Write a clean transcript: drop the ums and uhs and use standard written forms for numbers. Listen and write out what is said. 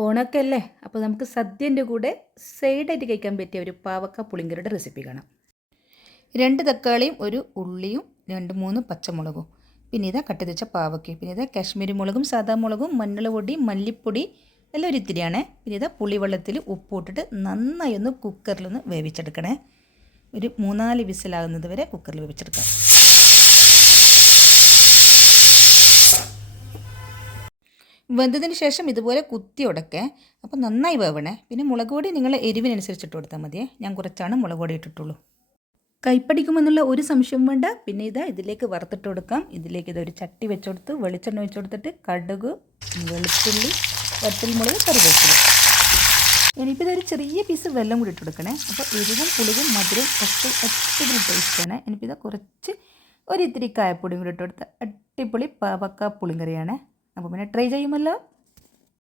ഓണമൊക്കെ അല്ലേ, അപ്പോൾ നമുക്ക് സദ്യൻ്റെ കൂടെ സൈഡായിട്ട് കഴിക്കാൻ പറ്റിയ ഒരു പാവക്ക പുളിങ്കറിയുടെ റെസിപ്പി കാണാം. 2 തക്കാളിയും ഒരു ഉള്ളിയും 2-3 പച്ചമുളകും, പിന്നെ ഇതാ കട്ട് വെച്ച പാവയ്ക്ക്, പിന്നെ ഇതാ കാശ്മീരി മുളകും സാദാ മുളകും മഞ്ഞൾ പൊടി മല്ലിപ്പൊടി എല്ലാം ഒരു ഇത്തിരിയാണ്. പിന്നെ ഇതാ പുളിവെള്ളത്തിൽ ഉപ്പിട്ടിട്ട് നന്നായി ഒന്ന് കുക്കറിലൊന്ന് വേവിച്ചെടുക്കണേ. ഒരു 3-4 വിസിലാകുന്നത് വരെ കുക്കറിൽ വേവിച്ചെടുക്കാം. വെന്തതിന് ശേഷം ഇതുപോലെ കുത്തി ഉടക്കേ, അപ്പോൾ നന്നായി വേവണേ. പിന്നെ മുളക് പൊടി നിങ്ങൾ എരിവിനനുസരിച്ചിട്ട് കൊടുത്താൽ മതിയേ. ഞാൻ കുറച്ചാണ് മുളക് പൊടി ഇട്ടിട്ടുള്ളൂ. കൈപ്പടിക്കുമെന്നുള്ള ഒരു സംശയം വേണ്ട. പിന്നെ ഇതാ ഇതിലേക്ക് വറുത്തിട്ട് കൊടുക്കാം. ഇതിലേക്ക് ഇതൊരു ചട്ടി വെച്ചുകൊടുത്ത് വെളിച്ചെണ്ണ വെച്ച് കൊടുത്തിട്ട് കടുക്, വെളുത്തുള്ളി, വറ്റൽമുളക്, കറിവേപ്പില. ഇനിയിപ്പോൾ ഇതൊരു ചെറിയ പീസ് വെള്ളം കൂടി ഇട്ട് കൊടുക്കണേ. അപ്പോൾ എരിവും പുളിവും മധുരവും ഒക്കെ അടിപൊളി ടേസ്റ്റാണ്. ഇനിയിപ്പോൾ ഇതാ കുറച്ച് ഒരു ഇത്തിരി കായപ്പൊടിയും കൂടി ഇട്ട് കൊടുത്ത് അടിപൊളി പാവക്ക പുളിങ്കറിയാണ്. അപ്പോൾ പിന്നെ ട്രൈ ചെയ്യുമല്ലോ.